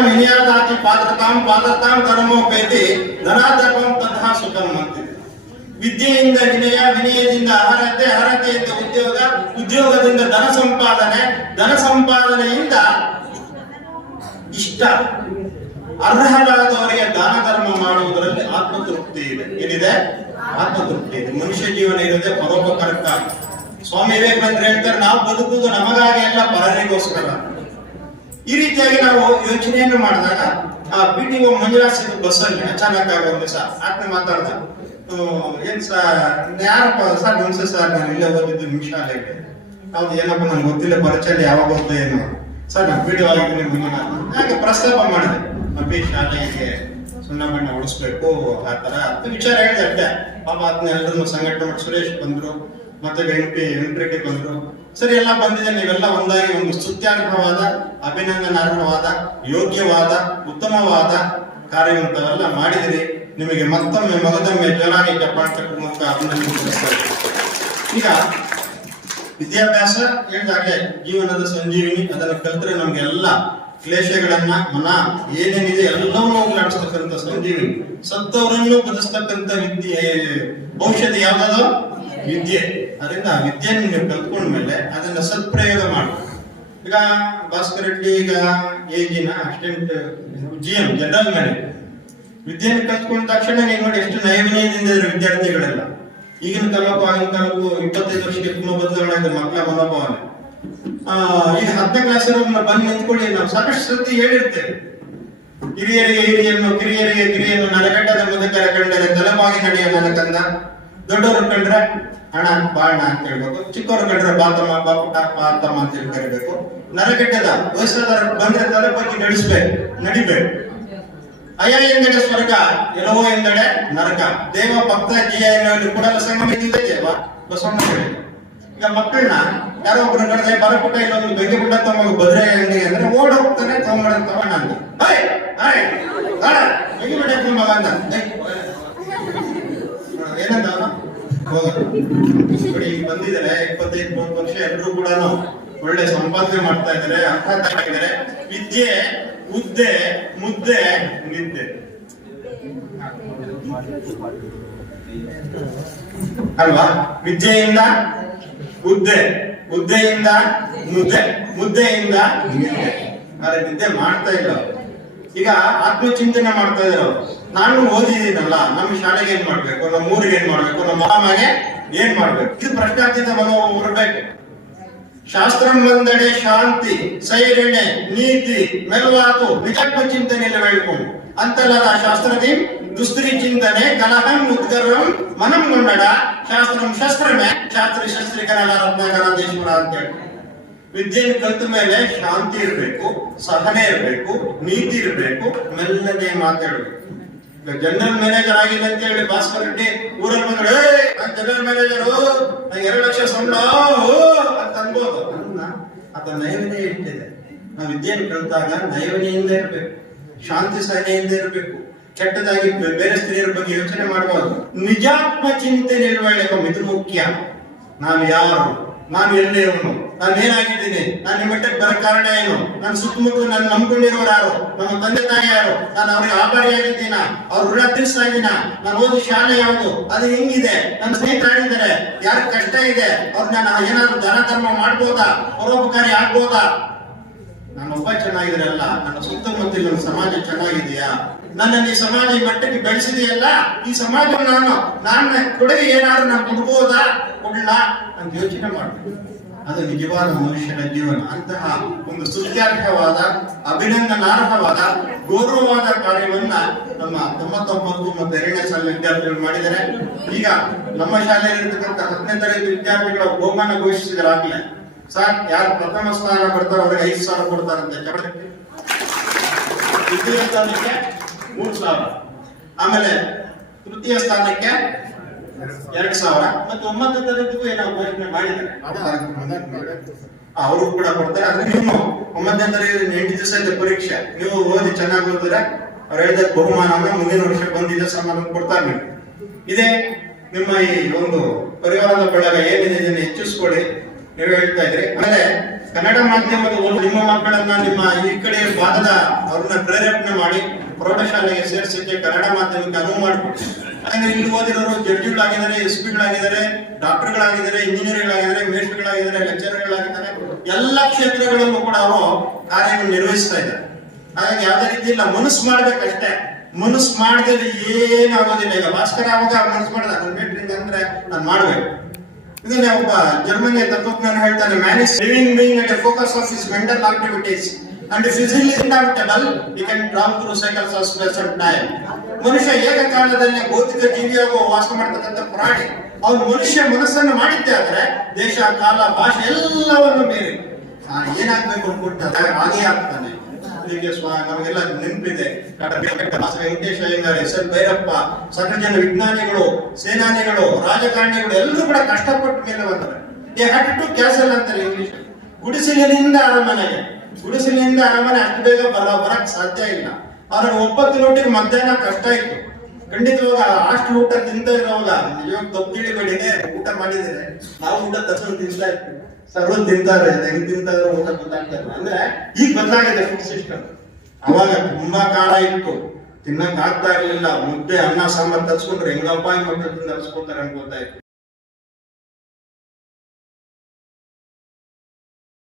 ವಿನಯದಾತಿ ಪಾತ್ರತಾಂ ಪಾತ್ರತಾಂ ಧರ್ಮೋಪೇತಿ ಧನಾಧರ್ಮಂ ತಥಾ ಸುಖಂ ವಿದ್ಯೆಯಿಂದ ವಿನಯ, ವಿನಯದಿಂದ ಅರ್ಹತೆ, ಅರ್ಹತೆಯಿಂದ ಉದ್ಯೋಗ, ಉದ್ಯೋಗದಿಂದ ಧನ ಸಂಪಾದನೆ, ಧನ ಸಂಪಾದನೆಯಿಂದ ಇಷ್ಟ. ಅರ್ಹರಾದವರಿಗೆ ದಾನ ಧರ್ಮ ಮಾಡುವುದರಲ್ಲಿ ಆತ್ಮತೃಪ್ತಿ ಇದೆ. ಏನಿದೆ? ಆತ್ಮತೃಪ್ತಿ ಇದೆ. ಮನುಷ್ಯ ಜೀವನ ಇರೋದೇ ಪರೋಪಕಾರಕ್ಕಾಗಿ. ಸ್ವಾಮಿ ವಿವೇಕಾನಂದ ಹೇಳ್ತಾರೆ, ನಾವು ಬದುಕುವುದು ನಮಗಾಗಿ ಅಲ್ಲ, ಪರರಿಗೋಸ್ಕರ. ಈ ರೀತಿಯಾಗಿ ನಾವು ಯೋಚನೆಯನ್ನು ಮಾಡಿದಾಗ, ಆ B T Manjunath Singh bus ಅಲ್ಲಿ ಅಚಾನಕ್ ಆಗಿ ಸರ್ ಆತ್ಮ ಮಾತಾಡ್ದ. ಏನ್ ಸರ್ ಯಾರಪ್ಪ ಸರ್ ನಮಸ್ತೆ ಸರ್, ನಾನು ಇಲ್ಲೇ ಓದಿದ್ದು ನಿಮಿಷ ಶಾಲೆಗೆ ಹೌದು, ಏನಪ್ಪ ನನ್ಗೆ ಗೊತ್ತಿಲ್ಲ, ಪರಿಚಯ ಯಾವಾಗ ಓದ್ತಾ ಏನು? ಸರ್, ನಾನು ವಿಡಿಯೋ ಆಗಿದ್ದೀನಿ ಮುಂದಿನ ಹಾಗೆ ಪ್ರಸ್ತಾಪ ಮಾಡಿದೆ. ಅಬ್ಬಿ ಶಾಲೆಗೆ ಸುಣ್ಣ ಬಣ್ಣ ಉಳಿಸ್ಬೇಕು ಆ ವಿಚಾರ ಹೇಳಿದೆ, ಅಷ್ಟೇ. ಪಾಪ ಅದನ್ನ ಎಲ್ಲರನ್ನು ಸಂಘಟನೆ ಮಾಡಿ, ಸುರೇಶ್ ಬಂದ್ರು. ಮತ್ತೆ ವೆಂಕಟಿ ಎಂಟ್ರಿಗೆ ಬಂದ್ರು. ಸರಿ, ಎಲ್ಲ ಬಂದಿದೆ. ನೀವೆಲ್ಲ ಒಂದಾಗಿ ಒಂದು ಸ್ತುತ್ಯಾರ್ಹವಾದ, ಅಭಿನಂದನಾರ್ಹವಾದ, ಯೋಗ್ಯವಾದ, ಉತ್ತಮವಾದ ಕಾರ್ಯವಂತವೆಲ್ಲ ಮಾಡಿದಿರಿ. ನಿಮಗೆ ಮತ್ತೊಮ್ಮೆ ಮಗದೊಮ್ಮೆ ಜೋರಾಗಿ ಚಪ್ಪಾಳೆ ಮೂಲಕ. ಈಗ ವಿದ್ಯಾಭ್ಯಾಸ ಹೇಳಿದಾಗೆ ಜೀವನದ ಸಂಜೀವಿನಿ, ಅದನ್ನು ಕಲ್ತ್ರೆ ನಮ್ಗೆಲ್ಲ ಕ್ಲೇಶಗಳನ್ನ, ಮನ, ಏನೇನಿದೆ ಎಲ್ಲವನ್ನೂ ನಡೆಸ್ತಕ್ಕಂಥ ಸಂಜೀವಿನಿ. ಸತ್ತವರನ್ನು ಬದಸ್ತಕ್ಕಂಥ ವಿದ್ಯೆ ಭವಿಷ್ಯದ ಯಾವ್ದದು? ವಿದ್ಯೆ. ಅದರಿಂದ ವಿದ್ಯೆ ನೀವು ಕಲ್ತ್ಕೊಂಡ್ಮೇಲೆ ಅದನ್ನ ಸತ್ಪ್ರಯೋಗ ಮಾಡಬೇಕು. ಈಗ ಭಾಸ್ಕರ್ ರೆಡ್ಡಿ ಈಗ ಏಜಿನ assistant G M general manager ವಿದ್ಯೆಯನ್ನು ಕಲ್ತ್ಕೊಂಡ ತಕ್ಷಣ ನೀವು ನೋಡಿ ಎಷ್ಟು ನೈವನೀಯದಿಂದ ವಿದ್ಯಾರ್ಥಿಗಳೆಲ್ಲ. ಈಗಿನ ಕಾಲಕ್ಕೂ ಆಗಿನ ಕಾಲಕ್ಕೂ ಇಪ್ಪತ್ತೈದು ವರ್ಷಕ್ಕೆ ತುಂಬಾ ಬದಲಾವಣೆ ಮಕ್ಕಳ ಮನೋಭಾವನೆ. ಈಗ ಹತ್ತನೇ ಕ್ಲಾಸ್ ಬಂದು ನಿಂತ್ಕೊಳ್ಳಿ, ನಾವು ಸಾಕಷ್ಟು ಸತಿ ಹೇಳಿರ್ತೇವೆ. ಹಿರಿಯರಿಗೆ ಹಿರಿಯನ್ನು, ಕಿರಿಯರಿಗೆ ಕಿರಿಯನ್ನು ನರಗಟ್ಟದ ಮುದುಕರ ಕಂಡರೆ ತಲೆಬಾಗಿ ನಡೆಯ ನನಕಂದ ದೊಡ್ಡವರು ಕಂಡ್ರೆ ಹಣ ಬಾಣ ಅಂತ ಹೇಳ್ಬೇಕು. ಚಿಕ್ಕವರು ಕಂಡ್ರೆ ಬಾತಮ್ಮ ಬಾಪುಟ ಬಾತಮ್ಮ ಅಂತ ಹೇಳಿ ಕರಿಬೇಕು. ನರಗಟ್ಟದ ವಯಸ್ಸಾದ ಬಂದ್ರೆ ತಲೆ ಬಗ್ಗೆ ನಡೆಸ್ಬೇಕು, ನಡಿಬೇಕು. ಅಯ ಎಂದಡೆ ಸ್ವರ್ಗ? ಎಲ್ಲವೋ ಎಂದಡೆ ನರಕ. ದೇವ, ಭಕ್ತ, ಜಿಯ ಕೂಡ ಕೂಡಲ ಸಂಗಮ ಇದ್ದಿದೆ ದೇವ ಬಸವಣ್ಣ ಹೇಳಿ. ಈಗ ಮಕ್ಕಳನ್ನ ಯಾರೋ ಒಬ್ರು ಕಡೆ ಬರಪುಟ್ಟ ಇಲ್ಲೊಂದು ಬೆಂಕಿ ಪುಟ್ಟ ತಮ್ಮ ಬದ್ರೆ ಅಂಗಡಿ ಅಂದ್ರೆ ಓಡ್ ಹೋಗ್ತಾನೆ ತಮ್ಮ ತಗೊಂಡ ಅಂತ ಮಗ ಅಂದ ಬಂದಿದ್ದಾರೆ, ಇಪ್ಪತ್ತೈದು ಮೂವತ್ತು ವರ್ಷ ಎಲ್ಲರೂ ಕೂಡ ಒಳ್ಳೆ ಸಂಪಾದನೆ ಮಾಡ್ತಾ ಇದ್ದಾರೆ, ಅರ್ಥ ಆಗಿದ್ದಾರೆ ವಿದ್ಯೆ ಉದ್ದೆ ಮುದ್ದೆ, ನಿದ್ದೆ ಅಲ್ವಾ ವಿದ್ಯೆಯಿಂದ ಉದ್ದೆ ಉದ್ದೆಯಿಂದ ಮುದ್ದೆ, ಮುದ್ದೆಯಿಂದ ನಿದ್ದೆ ಆದ್ರೆ ನಿದ್ದೆ ಮಾಡ್ತಾ ಇಲ್ಲ. ಈಗ ಆತ್ಮಚಿಂತನೆ ಮಾಡ್ತಾ ಇದ್ದಾರೆ. ನಾನು ಓದಿದ್ದೀನಲ್ಲ ನಮ್ಮ ಶಾಲೆಗೆ ಏನ್ ಮಾಡ್ಬೇಕು? ನಮ್ಮ ಊರಿಗೆ ಏನ್ ಮಾಡ್ಬೇಕು? ನಮ್ಮ ಮಾಮಗೆ ಏನ್ ಮಾಡ್ಬೇಕು? ಇದು ಪ್ರಶ್ನಾತೀತ ಮನೋಭಾವ ಬರಬೇಕು ಶಾಸ್ತ್ರ ಬಂದಡೆ ಶಾಂತಿ, ಸೈರಣೆ, ನೀತಿ ಮೆಲುವಾತು ವಿಕಲ್ಪ ಚಿಂತನೆಯಲ್ಲಿ ಬೆಳ್ಕೊಂಡು ಅಂತಲ್ಲದ ಶಾಸ್ತ್ರದಿ? ದುಸ್ತ್ರಿ ಚಿಂತನೆ, ಕಲಹಂ ಉದ್ಗರಂ ಮನಂ ಗೊಂಡಡ ಶಾಸ್ತ್ರಂ ಶಸ್ತ್ರಮೇ, ಶಾಸ್ತ್ರಿ ಶಸ್ತ್ರಿಕರಣ ದೇಶಪುರ ಅಂತ ಹೇಳಿ ವಿದ್ಯೆಯನ್ನು ಕಲ್ತ ಮೇಲೆ ಶಾಂತಿ ಇರಬೇಕು, ಸಹನೆ ಇರಬೇಕು, ನೀತಿ ಇರಬೇಕು, ಮೆಲ್ಲನೆ ಮಾತಾಡಬೇಕು. ಜನರಲ್ ಮ್ಯಾನೇಜರ್ ಆಗಿದೆ ಅಂತ ಹೇಳಿ ಭಾಸ್ಕರ್ ರೆಡ್ಡಿ ಊರಲ್ಲಿ ಬಂದ್ರೆ "ಏಯ್, ನಾನ್ ಜನರಲ್ ಮ್ಯಾನೇಜರ್ ಎರಡು ಲಕ್ಷ ಸಂಬಳ ಓ" ಅಂತ ಅನ್ಬೋದು. ಅನ್ನ ಅದ ನೈವನ್ಯ ಇಟ್ಟಿದೆ. ನಾವು ವಿದ್ಯೆಯನ್ನು ಕಲಿತಾಗ ನೈವನ್ಯದಿಂದ ಇರಬೇಕು ಶಾಂತಿ ಸಹನೆಯಿಂದ ಇರಬೇಕು ಕೆಟ್ಟದಾಗಿ ಬೇರೆ ಸ್ತ್ರೀಯರ ಬಗ್ಗೆ ಯೋಚನೆ ಮಾಡಬಾರ್ದು. ನಿಜಾತ್ಮ ಚಿಂತೆ ನಿರ್ವಹಣೆ ಇದು ಮುಖ್ಯ ನಾನು ಯಾರು? ನಾನು ಎಲ್ಲಿರೋನು? ನಾನು ಏನಾಗಿದ್ದೀನಿ? ನಾನು ನಿಮ್ಮ ಮಟ್ಟಕ್ಕೆ ಬರೋ ಕಾರಣ ಏನು? ನನ್ನ ಸುತ್ತಮುತ್ತಲು ನನ್ನ ನಂಬಿಕೊಂಡಿರೋರು ಯಾರು? ನಮ್ಮ ತಂದೆ ತಾಯಿ ಯಾರು? ನಾನು ಅವ್ರಿಗೆ ಆಭಾರಿಯಾಗಿದ್ದೀನ? ಅವ್ರ ಋಣ ತೀರಿಸ್ತಾ ಇದ್ದೀನ ನಾನು ಓದಿ ಶಾಲೆ ಯಾವುದು? ಅದು ಹೆಂಗಿದೆ? ನನ್ನ ಸ್ನೇಹಿತರಿದ್ದಾರೆ ಯಾರ ಕಷ್ಟ ಇದೆ? ಅವ್ರು ನಾನು ಏನಾದ್ರು ದಾನ ಧರ್ಮ ಮಾಡ್ಬೋದಾ? ಪರೋಪಕಾರಿ ಆಗ್ಬೋದಾ? ನಾನೊಬ್ಬ ಚೆನ್ನಾಗಿದ್ರಲ್ಲ ನನ್ನ ಸುತ್ತಮುತ್ತಲಿನ ಸಮಾಜ ಚೆನ್ನಾಗಿದೆಯಾ? ನನ್ನನ್ನು ಈ ಸಮಾಜ ಈ ಮಟ್ಟಕ್ಕೆ ಬೆಳೆಸಿದೆಯಲ್ಲ? ಈ ಸಮಾಜ ನಾನು ನಾನು ಕೊಡುಗೆ ಏನಾದ್ರು ನಾನು ಕೊಡ್ಬೋದಾ? ಕೊಡ್ಲಾ? ಅಂತ ಯೋಚನೆ ಮಾಡ್ತೀನಿ. ಅದು ನಿಜವಾದ ಮನುಷ್ಯನ ಜೀವನ. ಅಂತಹ ಒಂದು ಸ್ತುತ್ಯಾರ್ಹವಾದ ಅಭಿನಂದನಾರ್ಹವಾದ, ಗೌರವವಾದ ಕಾರ್ಯವನ್ನ ನಮ್ಮ ತೊಂಬತ್ತೊಂಬತ್ತು ಮತ್ತು ಎರಡನೇ ಶಾಲೆ ವಿದ್ಯಾರ್ಥಿಗಳು ಮಾಡಿದ್ದಾರೆ. ಈಗ ನಮ್ಮ ಶಾಲೆಯಲ್ಲಿ ಇರ್ತಕ್ಕಂಥ ಹತ್ತನೇ ತರಗತಿ ವಿದ್ಯಾರ್ಥಿಗಳ ಬಹುಮಾನ ಘೋಷಿಸಿದರಾಗಲೇ, ಸರ್, ಯಾರು ಪ್ರಥಮ ಸ್ಥಾನ ಬರ್ತಾರೋ ಅವ್ರಿಗೆ ಐದು ಸಾವಿರ ಕೊಡ್ತಾರಂತೆ. ದ್ವಿತೀಯ ಸ್ಥಾನಕ್ಕೆ ಮೂರು ಸಾವಿರ. ಆಮೇಲೆ ತೃತೀಯ ಸ್ಥಾನಕ್ಕೆ ಎರಡು ಸಾವಿರ ಮತ್ತೆ ಒಂಬತ್ತನೇ ತರಗತಿಗೂ ಏನೋ ಘೋಷಣೆ ಮಾಡಿದ್ದಾರೆ. ಅವರು ಕೂಡ ಕೊಡ್ತಾರೆ. ಆದ್ರೆ ನೀವು ಒಂಬತ್ತನೇ ತರಗತಿ ಎಂಟು ದಿವಸ ಇದೆ ಪರೀಕ್ಷೆ. ನೀವು ಓದಿ ಚೆನ್ನಾಗಿ ಓದಿದ್ರೆ ಅವ್ರು ಹೇಳಿದ ಬಹುಮಾನವನ್ನ ಮುಂದಿನ ವರ್ಷ ಬಂದಿದ್ದ ಸಮಾನ ಕೊಡ್ತಾರೆ ನೀವು. ಇದೇ ನಿಮ್ಮ ಈ ಒಂದು ಪರಿವಾರದ ಬಳಗ ಏನಿದೆ ಇದನ್ನು ಹೆಚ್ಚಿಸ್ಕೊಳ್ಳಿ. ನೀವು ಹೇಳ್ತಾ ಇದ್ರಿ. ಆಮೇಲೆ ಕನ್ನಡ ಮಾಧ್ಯಮದ ಒಂದು ನಿಮ್ಮ ಮಕ್ಕಳನ್ನ ನಿಮ್ಮ ಈ ಕಡೆ ಭಾಗದ ಅವ್ರನ್ನ ಪ್ರೇರೇಪಣೆ ಮಾಡಿ ಪ್ರೌಢಶಾಲೆಗೆ ಸೇರಿಸಿದ್ದೆ ಕನ್ನಡ ಮಾಧ್ಯಮಕ್ಕೆ ಅನುವು ಮಾಡಿಕೊಡಿ. ಯಾಕಂದ್ರೆ ಇಲ್ಲಿ ಓದಿರೋರು ಜಡ್ಜಿಗಳಾಗಿದ್ದಾರೆ, ಎಸ್ ಪಿಗಳಾಗಿದ್ದಾರೆ ಡಾಕ್ಟರ್ಗಳಾಗಿದ್ದಾರೆ, ಇಂಜಿನಿಯರ್ಗಳಾಗಿದ್ದಾರೆ ಮೇಸ್ಟ್ರುಗಳಾಗಿದ್ದಾರೆ ಲೆಕ್ಚರ್ಗಳಾಗಿದ್ದಾರೆ ಎಲ್ಲ ಕ್ಷೇತ್ರಗಳಲ್ಲೂ ಕೂಡ ಅವರು ಕಾರ್ಯವನ್ನು ನಿರ್ವಹಿಸ್ತಾ ಇದ್ದಾರೆ. ಹಾಗಾಗಿ ಯಾವುದೇ ರೀತಿ ಇಲ್ಲ, ಮನಸ್ಸು ಮಾಡ್ಬೇಕಷ್ಟೇ. ಮನಸ್ಸು ಮಾಡಿದ್ರೆ ಏನಾಗೋದಿಲ್ಲ ಈಗ ಭಾಸ್ಕರ ಆವಾಗ ಮನಸ್ಸು ಮಾಡಿದ, ನಾನು ಮೇಟ್ರಿಂಗ್ ಅಂದ್ರೆ ನಾನು ಮಾಡಬೇಕು. ಇದನ್ನ ಒಬ್ಬ ಜರ್ಮನಿಯ ತತ್ವಜ್ಞಾನ ಹೇಳ್ತಾನೆ manage living being at focus of is mental activities and physically inevitable we can drop through cycles of space and time ಮನುಷ್ಯ ಏಕಕಾಲದಲ್ಲಿ ಭೌತಿಕ ಜೀವಿಯಾಗುವ ವಾಸ ಮಾಡ್ತಕ್ಕಂಥ ಪ್ರಾಣಿ, ಅವನು ಮನುಷ್ಯ ಮನಸ್ಸನ್ನು ಮಾಡಿದ್ದೆ ಆದ್ರೆ ದೇಶ, ಕಾಲ, ಭಾಷೆ ಎಲ್ಲವನ್ನು ಮೀರಿ. ಏನಾಗ್ಬೇಕು ಅನ್ಕೊಂಡ ಹಾಗೆ ಆಗ್ತಾನೆ. ನಿಮಗೆ ನಮಗೆಲ್ಲ ನೆನಪಿದೆ. ವೆಂಕಟೇಶ್ ಅಯ್ಯಂಗಾರ್ ಎಸ್ ಎಲ್ ಭೈರಪ್ಪ ಸಾಕಷ್ಟು ಜನ ವಿಜ್ಞಾನಿಗಳು, ಸೇನಾನಿಗಳು, ರಾಜಕಾರಣಿಗಳು ಎಲ್ಲರೂ ಕೂಡ ಕಷ್ಟಪಟ್ಟು ಮೇಲೆ ಬಂದರೆ ಹಟ್ ಟು ಕ್ಯಾಸಲ್ ಅಂತಾರೆ ಇಂಗ್ಲಿಷ್. ಗುಡಿಸಿಲಿನಿಂದ ಅರಮನೆಗೆ. ಗುಡಿಸಲಿನಿಂದ ಅರಮನೆ ಅಷ್ಟು ಬೇಗ ಬರ ಬರಕ್ ಸಾಧ್ಯ ಇಲ್ಲ. ಆದ್ರೆ ಒಪ್ಪತ್ತು ನೋಟಿಗೆ ಮಧ್ಯಾಹ್ನ ಕಷ್ಟ ಇತ್ತು. ಖಂಡಿತವಾಗ ಅಷ್ಟು ಊಟ ತಿಂತ ಇರೋವಾಗ ಇವಾಗ ತಪ್ಪು ಊಟ ಮಾಡಿದ್ರೆ ನಾವು ಊಟ ತಗೊಂಡು ತಿಂತಾ ಇರ್ತೀವಿ ಸರ್ವ ತಿಂತಾರೆ ಹೆಂಗ್ ತಿಂತಾರೆ ಊಟ ಗೊತ್ತಾಗ್ತಾ ಇಲ್ಲ. ಅಂದ್ರೆ ಈಗ ಬದಲಾಗಿದೆ ಫುಡ್ ಸಿಸ್ಟಮ್ ಅವಾಗ ತುಂಬಾ ಕಾಲ ಇತ್ತು. ತಿನ್ನಕ್ ಆಗ್ತಾ ಇರ್ಲಿಲ್ಲ. ಮುದ್ದೆ, ಅನ್ನ, ಸಾಂಬಾರ್ ತರ್ಸ್ಕೊಂಡ್ರೆ ಹೆಂಗಪ್ಪ ಮಕ್ಕಳು ತಿಂದು ಅನ್ಸ್ಕೊತಾರೆ ಅನ್ಕೋತಾ ಇತ್ತು